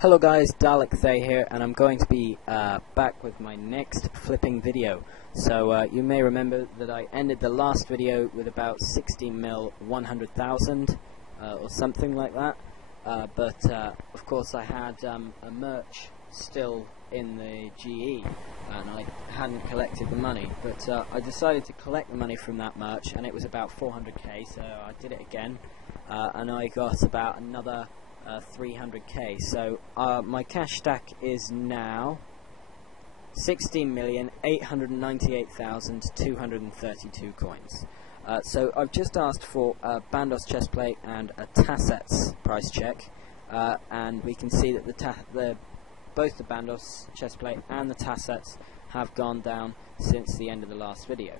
Hello guys, Dalekthay here, and I'm going to be back with my next flipping video. So you may remember that I ended the last video with about 16 mil 100,000 or something like that, but of course I had a merch still in the GE and I hadn't collected the money, but I decided to collect the money from that merch, and it was about 400k, so I did it again, and I got about another 300k. So my cash stack is now 16,898,232 coins. So I've just asked for a Bandos chestplate and a Tassets price check, and we can see that both the Bandos chestplate and the Tassets have gone down since the end of the last video.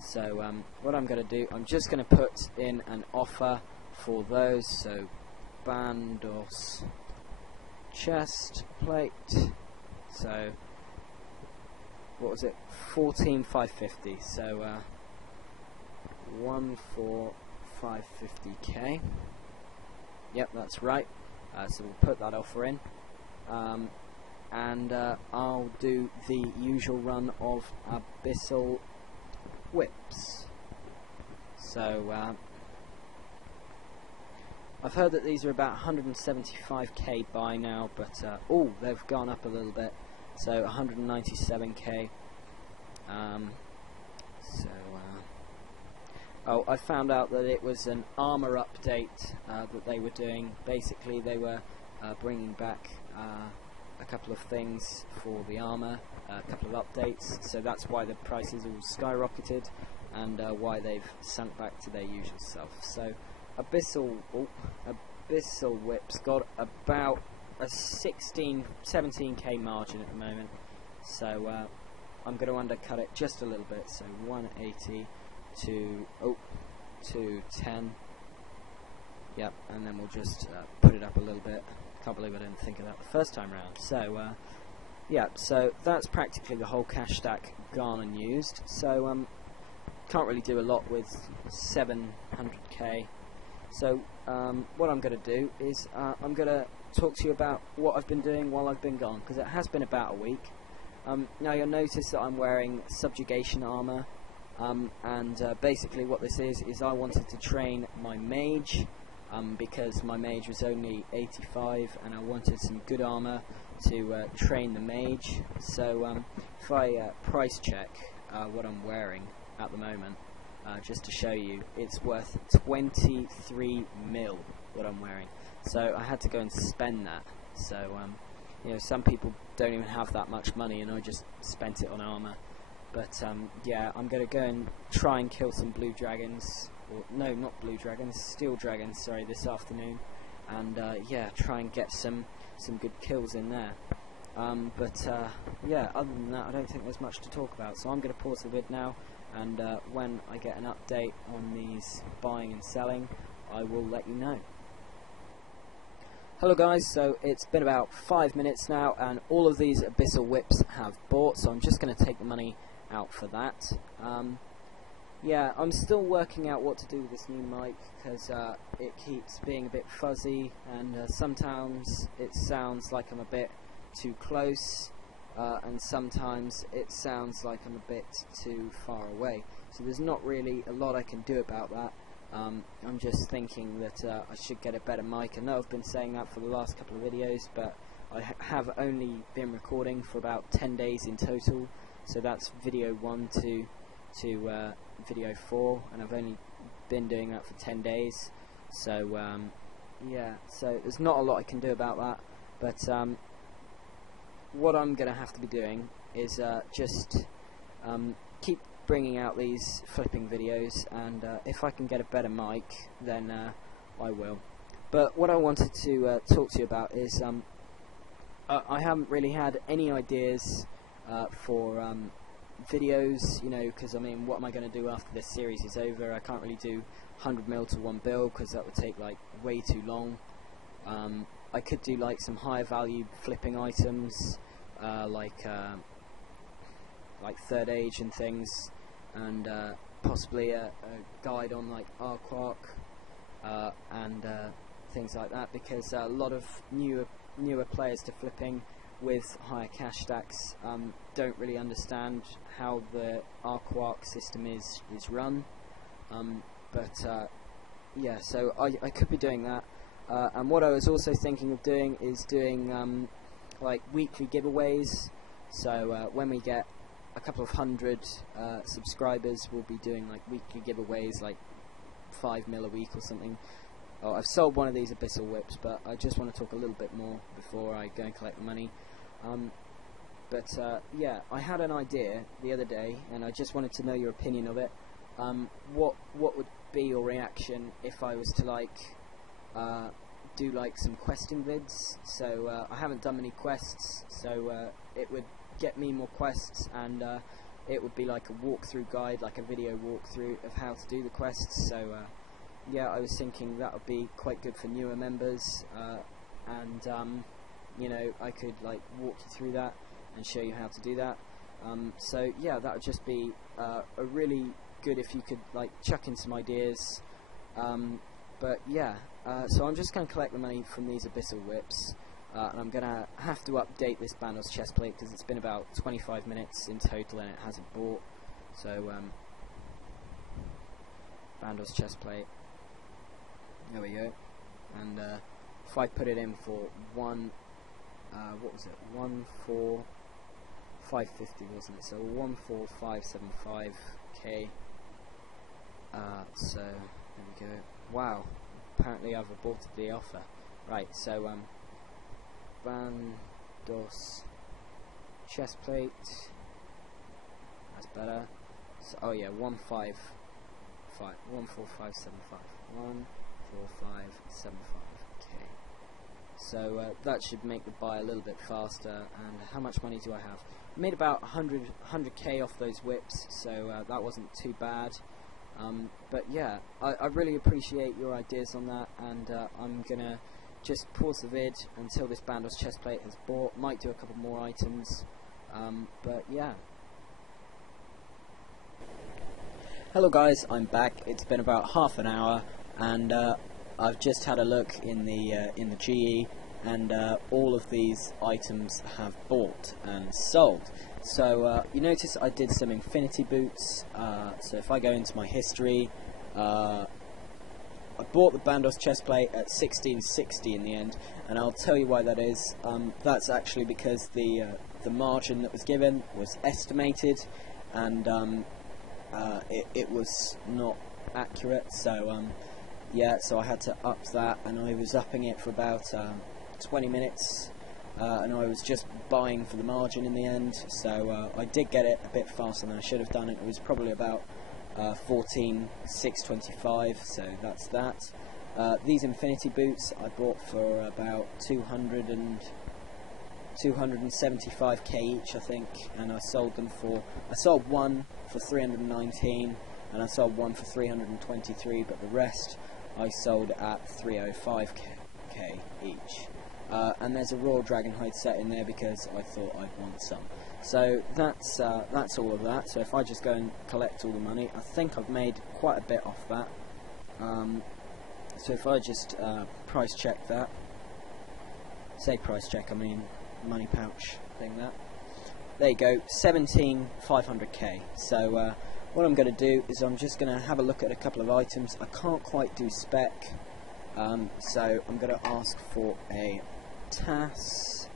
So what I'm going to do, I'm just going to put in an offer for those. So Bandos chest plate, so what was it, 14,550, so 14,550k, yep, that's right. So we'll put that offer in, and I'll do the usual run of abyssal whips. So I've heard that these are about 175k by now, but oh, they've gone up a little bit, so 197k. Oh, I found out that it was an armor update that they were doing. Basically, they were bringing back a couple of things for the armor, a couple of updates, so that's why the prices all skyrocketed, and why they've sunk back to their usual self. So Abyssal whips got about a 17k margin at the moment, so I'm going to undercut it just a little bit, so 180 to 210, yep, and then we'll just put it up a little bit. Can't believe I didn't think of that the first time round. So yeah, so that's practically the whole cash stack gone and used, so can't really do a lot with 700k. So what I'm going to do is I'm going to talk to you about what I've been doing while I've been gone, because it has been about a week. Now you'll notice that I'm wearing Subjugation armor, and basically what this is I wanted to train my mage, because my mage was only 85 and I wanted some good armor to train the mage. So if I price check what I'm wearing at the moment, just to show you, it's worth 23 mil what I'm wearing, so I had to go and spend that. So you know, some people don't even have that much money, and I just spent it on armor. But yeah, I'm going to go and try and kill some blue dragons, or no, not blue dragons, steel dragons, sorry, this afternoon, and yeah, try and get some good kills in there. But yeah, other than that, I don't think there's much to talk about, so I'm going to pause the vid now, and when I get an update on these buying and selling, I will let you know. Hello guys, so it's been about 5 minutes now, and all of these abyssal whips have bought, so I'm just going to take the money out for that. Yeah, I'm still working out what to do with this new mic, because it keeps being a bit fuzzy, and sometimes it sounds like I'm a bit too close, and sometimes it sounds like I'm a bit too far away. So there's not really a lot I can do about that. I'm just thinking that I should get a better mic. I know I've been saying that for the last couple of videos, but I have only been recording for about 10 days in total. So that's video 1 to video 4, and I've only been doing that for 10 days. So yeah, so there's not a lot I can do about that, but what I'm going to have to be doing is just keep bringing out these flipping videos, and if I can get a better mic, then I will. But what I wanted to talk to you about is I haven't really had any ideas for videos, you know, because I mean, what am I going to do after this series is over? I can't really do 100 mil to 1 bill, because that would take like way too long. I could do like some higher value flipping items, like Third Age and things, and possibly a guide on like Arc and things like that, because a lot of new newer players to flipping with higher cash stacks don't really understand how the Arc system is run. Yeah, so I could be doing that. And what I was also thinking of doing is doing like weekly giveaways. So when we get a couple of hundred subscribers, we'll be doing like weekly giveaways, like 5 mil a week or something. Oh, I've sold one of these Abyssal Whips, but I just want to talk a little bit more before I go and collect the money. Yeah, I had an idea the other day, and I just wanted to know your opinion of it. What would be your reaction if I was to like do like some questing vids? So I haven't done many quests, so it would get me more quests, and it would be like a walkthrough guide, like a video walkthrough of how to do the quests. So yeah, I was thinking that would be quite good for newer members, and you know, I could like walk you through that and show you how to do that. So yeah, that would just be a really good if you could like chuck in some ideas. But yeah, so I'm just going to collect the money from these Abyssal Whips, and I'm going to have to update this Bandos chestplate because it's been about 25 minutes in total and it hasn't bought. So Bandos chestplate, there we go. And if I put it in for what was it, 14550, wasn't it? So 14575k. So there we go. Wow, apparently I've aborted the offer. Right, so Bandos chestplate, that's better. So, oh yeah, 14575, 14575k. So that should make the buy a little bit faster. And how much money do I have? I made about 100k off those whips, so that wasn't too bad. But yeah, I really appreciate your ideas on that, and I'm gonna just pause the vid until this Bandos chestplate has bought. Might do a couple more items, but yeah. Hello guys, I'm back. It's been about half an hour, and I've just had a look in the GE, and all of these items have bought and sold. So you notice I did some infinity boots. So if I go into my history, I bought the Bandos chestplate at 1660 in the end, and I'll tell you why that is. That's actually because the margin that was given was estimated, and it was not accurate. So yeah, so I had to up that, and I was upping it for about 20 minutes, and I was just buying for the margin in the end. So I did get it a bit faster than I should have done. It was probably about 14,625, so that's that. These infinity boots I bought for about 275k each, I think, and I sold one for 319, and I sold one for 323, but the rest I sold at 305k each. And there's a raw dragonhide set in there because I thought I'd want some. So that's all of that. So if I just go and collect all the money, I think I've made quite a bit off that. So if I just price check that, say price check, I mean money pouch thing, that. There you go, 17,500k. So what I'm going to do is I'm just going to have a look at a couple of items. I can't quite do spec, so I'm going to ask for a Tassets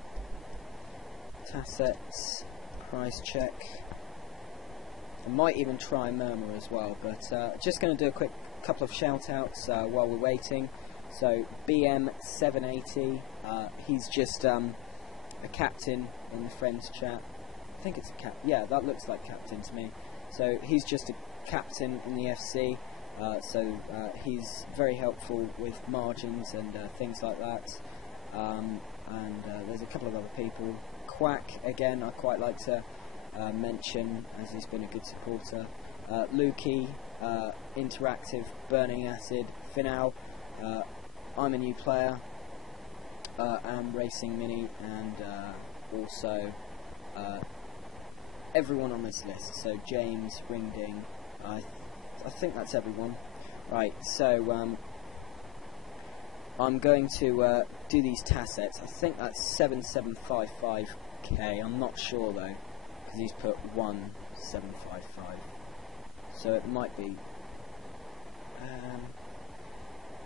price check. I might even try Murmur as well, but just going to do a quick couple of shout outs while we're waiting. So BM780, he's just a captain in the friends chat. I think it's a cap. Yeah, that looks like captain to me. So he's just a captain in the FC. So he's very helpful with margins and things like that. And there's a couple of other people. Quack, again, I quite like to mention, as he's been a good supporter. Lukey, Interactive, Burning Acid, Finau, I'm a new player, Am Racing Mini, and also everyone on this list. So James, Ringding, I think that's everyone. Right, so I'm going to do these Tassets. I think that's 7755k. I'm not sure though, because he's put 1755. So it might be.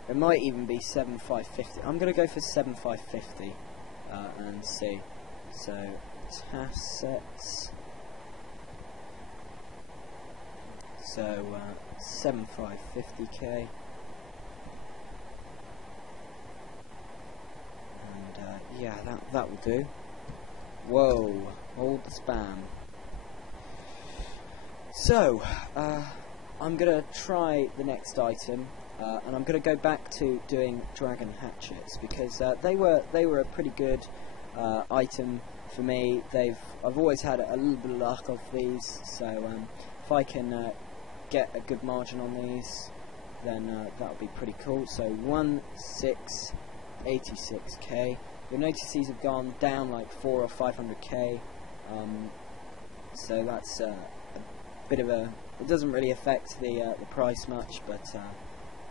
It might even be 7550. I'm going to go for 7550 and see. So Tassets. So 7550k. Yeah, that will do. Whoa, hold the spam. So, I'm going to try the next item, and I'm going to go back to doing dragon hatchets, because they were a pretty good item for me. I've always had a little bit of luck of these, so if I can get a good margin on these, then that would be pretty cool. So 1686k. You'll notice these have gone down like 400 or 500k, so that's a bit of a. It doesn't really affect the price much, but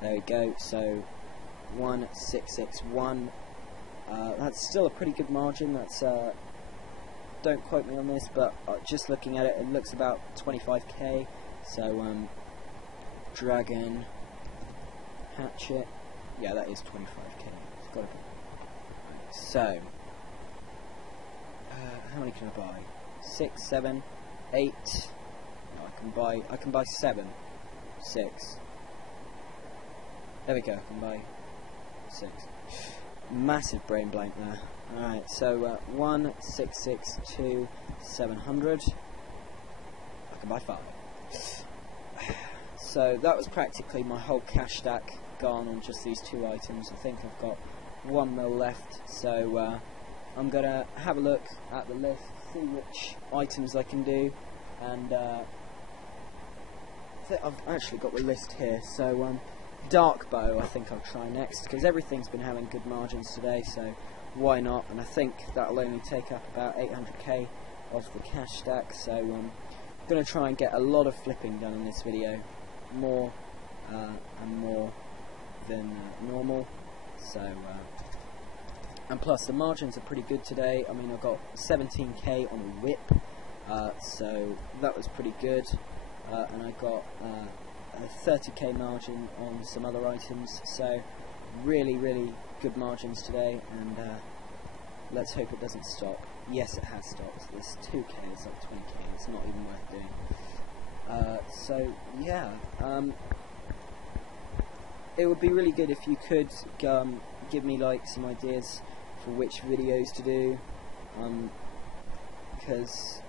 there we go. So 1661. That's still a pretty good margin. That's don't quote me on this, but just looking at it, it looks about 25k. So dragon hatchet. Yeah, that is 25k. It's got to be. So, how many can I buy? 6, 7, 8. No, I can buy 7, 6. There we go. I can buy 6. Massive brain blank there. All right. So 1662 700. I can buy 5. So that was practically my whole cash stack gone on just these 2 items. I think I've got 1 mil left, so I'm gonna have a look at the list, see which items I can do, and I've actually got the list here. So dark bow, I think I'll try next, because everything's been having good margins today, so why not? And I think that'll only take up about 800k off the cash stack. So I'm gonna try and get a lot of flipping done in this video, more and more than normal. So, and plus the margins are pretty good today. I mean, I got 17k on a whip, so that was pretty good, and I got a 30k margin on some other items. So, really good margins today, and let's hope it doesn't stop. Yes, it has stopped. This 2k, it's like 20k. It's not even worth doing. So yeah. It would be really good if you could give me like some ideas for which videos to do, because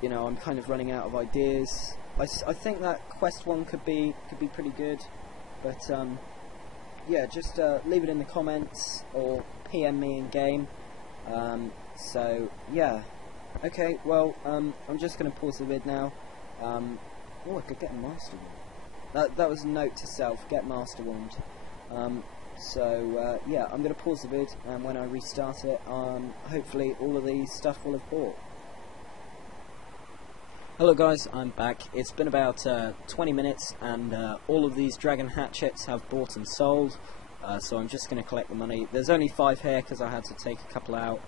you know, I'm kind of running out of ideas. I think that quest one could be pretty good, but yeah, just leave it in the comments or PM me in game. So yeah, okay. Well, I'm just going to pause the vid now. Oh, I could get a master one. That was a note to self, get Master Wand. So yeah, I'm going to pause the vid, and when I restart it, hopefully all of these stuff will have bought. Hello guys, I'm back. It's been about 20 minutes, and all of these dragon hatchets have bought and sold, so I'm just going to collect the money. There's only 5 here because I had to take a couple out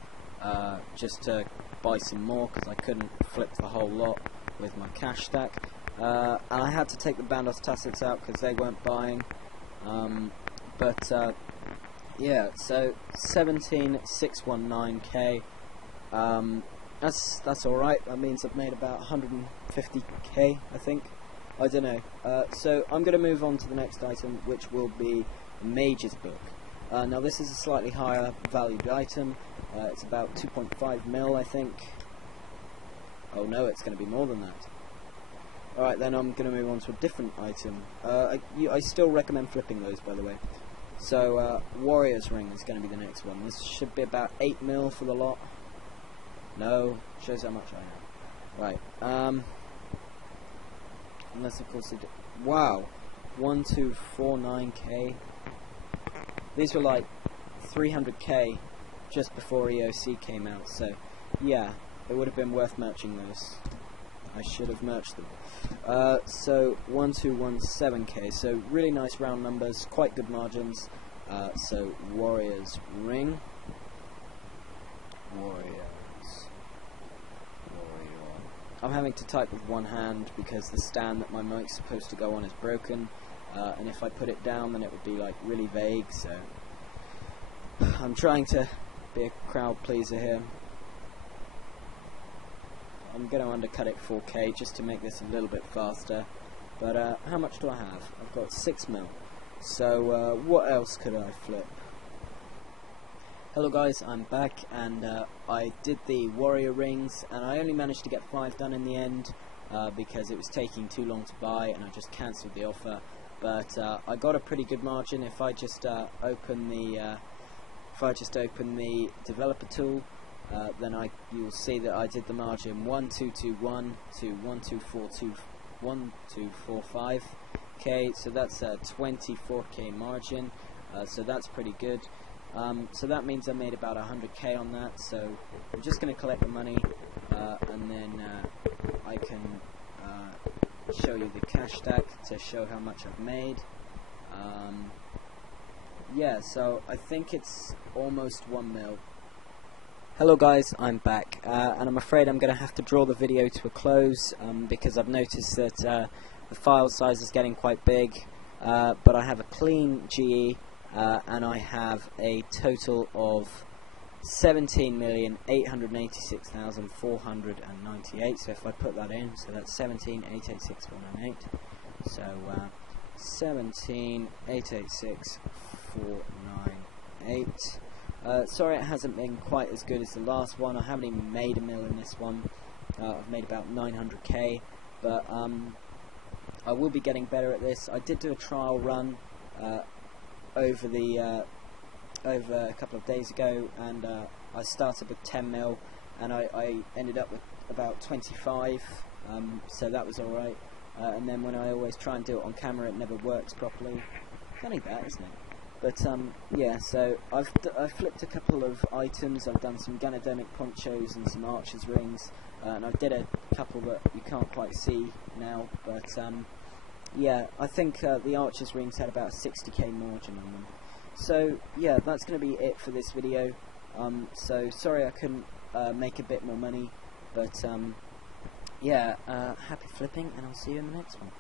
just to buy some more, because I couldn't flip the whole lot with my cash stack. And I had to take the Bandos Tassets out because they weren't buying. Yeah, so 17,619k. That's all right. That means I've made about 150k, I think. I don't know. So I'm going to move on to the next item, which will be Mage's Book. Now this is a slightly higher valued item. It's about 2.5 mil, I think. Oh no, it's going to be more than that. Alright, then I'm going to move on to a different item. I still recommend flipping those, by the way. So, Warrior's Ring is going to be the next one. This should be about 8 mil for the lot. No, shows how much I have. Right, unless of course it... Wow, 1249k. These were like 300k just before EOC came out, so yeah, it would have been worth matching those. I should have merged them. So 1217k, so really nice round numbers, quite good margins. So Warriors Ring, Warrior. I'm having to type with one hand because the stand that my mic's supposed to go on is broken, and if I put it down then it would be like really vague, so I'm trying to be a crowd pleaser here. I'm going to undercut it 4K just to make this a little bit faster, but how much do I have? I've got 6 mil, so what else could I flip? Hello guys, I'm back, and I did the warrior rings and I only managed to get 5 done in the end because it was taking too long to buy and I just cancelled the offer, but I got a pretty good margin. If I just open the developer tool, then you'll see that I did the margin 1221 to 1245k, so that's a 24k margin, so that's pretty good. So that means I made about 100k on that, so I'm just going to collect the money and then I can show you the cash stack to show how much I've made. Yeah, so I think it's almost 1 mil. Hello guys, I'm back, and I'm afraid I'm going to have to draw the video to a close because I've noticed that the file size is getting quite big, but I have a clean GE and I have a total of 17,886,498. So if I put that in, so that's 17,886,498. So 17,886,498. Sorry it hasn't been quite as good as the last one. I haven't even made a mil in this one. I've made about 900k, but I will be getting better at this. I did do a trial run over a couple of days ago, and I started with 10 mil and I ended up with about 25, so that was alright. And then when I always try and do it on camera, it never works properly. Funny that, isn't it? But yeah, so I've flipped a couple of items. I've done some Ganademic ponchos and some archers rings, and I did a couple that you can't quite see now, but yeah, I think the archers rings had about a 60k margin on them. So yeah, that's going to be it for this video. So sorry I couldn't make a bit more money, but yeah, happy flipping, and I'll see you in the next one.